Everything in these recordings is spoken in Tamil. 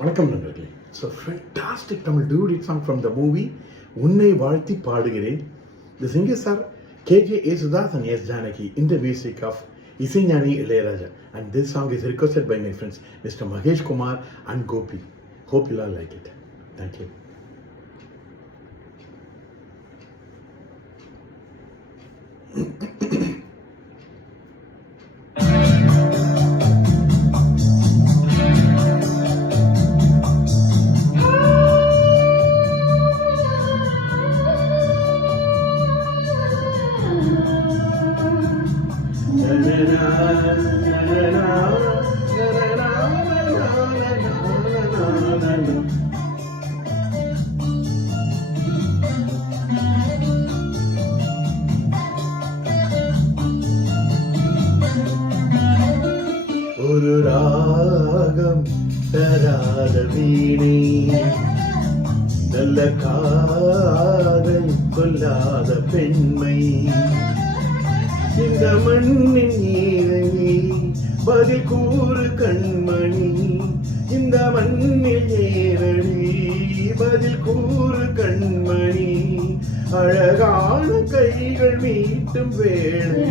வணக்கம் நண்பர்களே. So fantastic Tamil duet song from the movie உன்னை வாழ்த்தி பாடுகிறேன். The singers are K.J. Yesudas and S. Janaki in the music of Isignani Ilayaraja. And this song is requested by my friends Mr. Mahesh Kumar and Gopi. Hope you all like it. Thank you. ஒரு ராகம் தராத வீணை, நல்ல காதல் கொல்லாத பெண்மை, இந்த மண்ணின் நீரை பதில் கூறு கண்மணி, இந்த மண்ணில் ஏறி பதில் கூறு கண்மணி, அழகான கைகள் மீட்டும் வேளை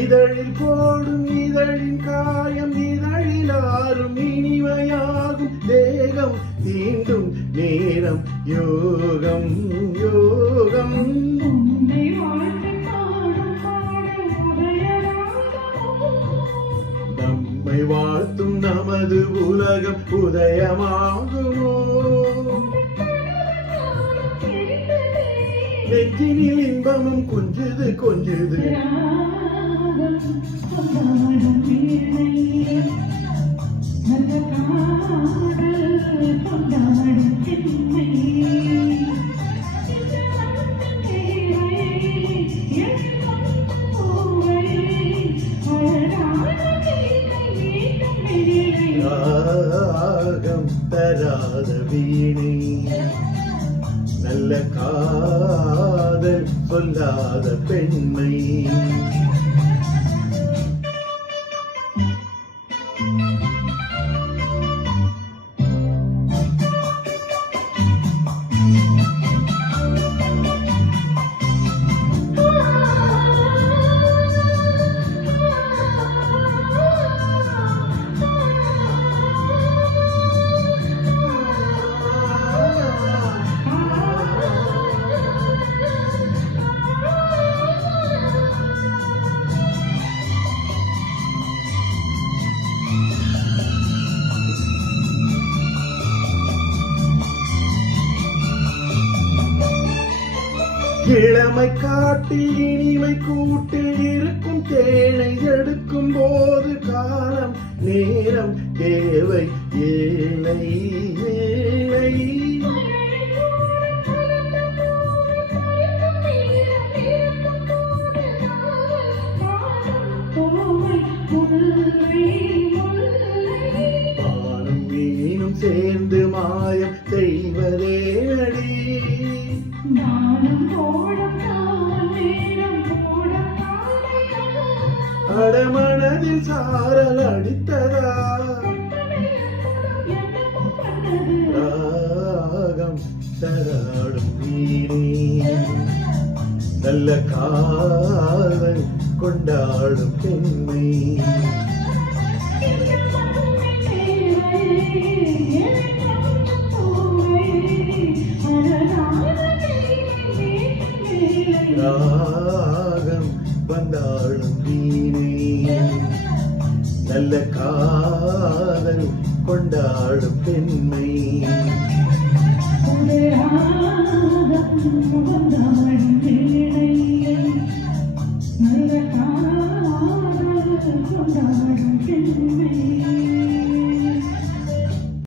இதழில் போடும் இதழின் காயம் இதழில் ஆறும் இனிமையாகும் தேகம் தீண்டும் நேரம் யோகம் யோகம். நம்மை வாழ்த்தும் நமது உலகம் உதயமாகுமோ, நெஞ்சினில் இன்பமும் கொஞ்சுது கொஞ்சுது, ராகம் தராத வீணை, நல்ல காதல் சொல்லாத பெண்மை. இளமை காட்டில் இனிமை கூட்டில் இருக்கும் தேனை எடுக்கும் போது காலம் நேரம் தேவை இல்லை இல்லை. பாலும் மீனும் சேர்ந்து மாயம் செய்வதே அடி, அடமனதில் சாரல் அடித்ததா, ராகம் தராடும் வீணே, நல்ல காதல் கொண்டாடும் பெண்மை. ராகம் வாழும் வீணே, நல்ல காதல் கொண்டாடும் பெண்மை. உதயாகம்